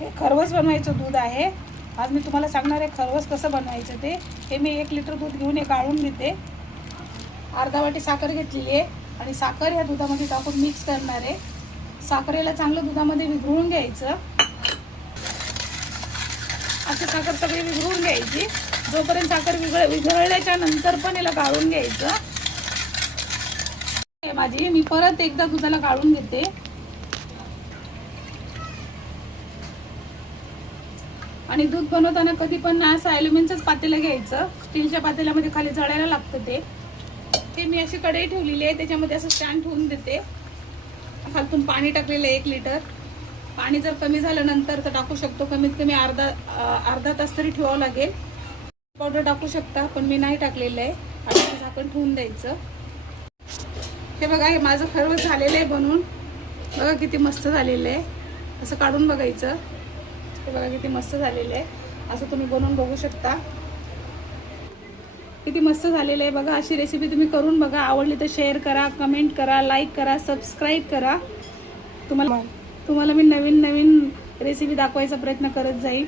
हे खरवस बनवायचं दूध आहे. आज मी तुम्हाला सांगणार आहे खरवस कसं बनवायचं ते. हे मी 1 लिटर दूध घेऊन हे गाळून घेते. अर्धा वाटी साखर घेतलेली आहे आणि साखर ह्या दुधामध्ये टाकून मिक्स करणार आहे. साखरेला चांगलं दुधामध्ये विघळून घ्यायचं. अशी साखर सगळी विघळून घ्यायची. जोपर्यंत साखर विघळल्याच्या नंतर पण याला गाळून घ्यायचं. माझी मी परत एकदा दुधाला गाळून घेते. आणि दूध बनवताना कधी पण ना असं ॲल्युमिनियमचंच पातेलं घ्यायचं. स्टीलच्या पातेल्यामध्ये खाली जळायला लागतं ते मी अशी कढई ठेवलेली आहे. त्याच्यामध्ये असं स्टँड ठेवून देते. खालतून पाणी टाकलेलं आहे 1 लिटर. पाणी जर कमी झालं नंतर तर टाकू शकतो. कमीत कमी अर्धा तास तरी ठेवावं लागेल. पावडर टाकू शकता पण मी नाही टाकलेलं आहे. आणि झाकण ठेवून द्यायचं. हे बघा, हे माझं खरवस झालेलं आहे बनवून. बघा किती मस्त झालेलं आहे. असं काढून बघायचं. हे बघा किती मस्त झालेलं आहे. असं तुम्ही बनवून बघू शकता. किती मस्त झालेलं आहे बघा. अशी रेसिपी तुम्ही करून बघा. आवडली तर शेअर करा, कमेंट करा, लाईक करा, सबस्क्राईब करा. तुम्हाला मी नवीन रेसिपी दाखवायचा प्रयत्न करत जाईल.